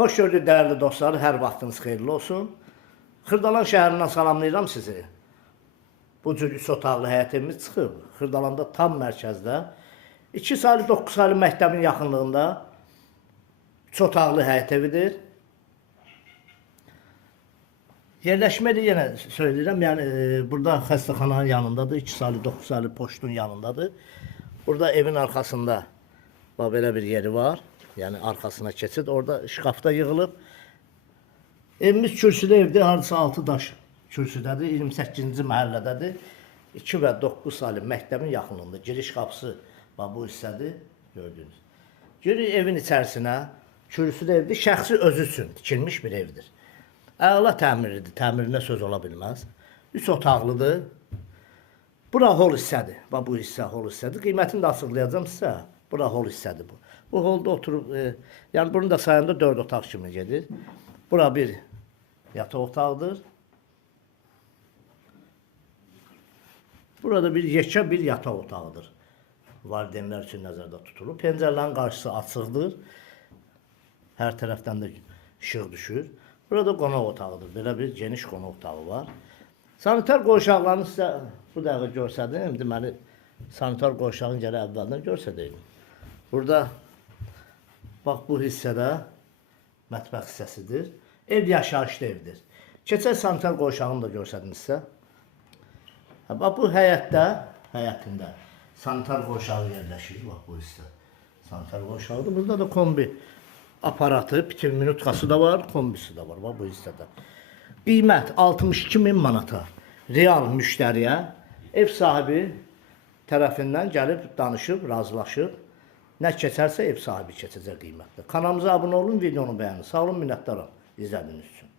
Xoş gördük dəyərli dostlar, hər vaxtınız xeyirli olsun. Xırdalan şəhərindən salamlayıram sizi. Bu cür 3 otaqlı həyət evimiz çıxıb. Xırdalanda tam mərkəzdə 2 saylı 9 saylı məktəbin yaxınlığında 3 otaqlı həyət evidir. Yerləşmə də yenə söyləyirəm, yəni burada xəstəxananın yanındadır, 2 saylı 9 saylı poçtun yanındadır. Burada evin arxasında bax belə bir yeri var. Yəni arxasına keçid, orada şkafda yığılıb. Evimiz kürsülü evdir, hardasa 6 daş kürsüdədir, 28-ci məhəllədədir. 2 və 9 saylı məktəbin yaxınlığında. Giriş qapısı bax bu hissədir, gördüyünüz. Girir evin içərisinə, kürsülü evdir, şəxsi özü üçün tikilmiş bir evdir. Əla təmirlidir, təmirinə söz ola bilməz. 3 otaqlıdır. Bura hol hissədir, bax bu hissə hol hissədir. Qiymətini də açıqlayacağım sizə. Bura hol hissədir bu. Bu holda oturub, yəni bunu da sayanda 4 otaq kimi gedir. Bura bir yataq otaqdır. Burada bir yekə bir yataq otağıdır. Valideynlər üçün nəzərdə tutulub. Pəncərələrin qarşısı açıqdır. Hər tərəfdən də işıq düşür. Burada qonaq otağıdır. Belə bir geniş qonaq otağı var. Sanitar qoşaqlarını sizə bu dəqiqə görsədim. Deməli, sanitar qoşağını gələ əvvəldən görsədəyim. Burada bax bu hissədə mətbəx hissəsidir. Ev yaşayışlı evdir. Keçək sanitar qoşağını da görsədim sizə. Bax bu həyətində sanitar qoşağı yerləşir. Bax bu hissə sanitar qoşağıdır. Burada da kombi aparatı, pitil minutkası da var, kombisi də var. Bax bu hissədə. Qiymət 62.000 manata. Real müştəriyə ev sahibi tərəfindən gəlib danışıb, razılaşıb. Nə keçərsə ev sahibi keçəcək qiymətdə. Kanalımıza abunə olun, videonu bəyənin. Sağ olun, minnətdaram izlədiyiniz üçün.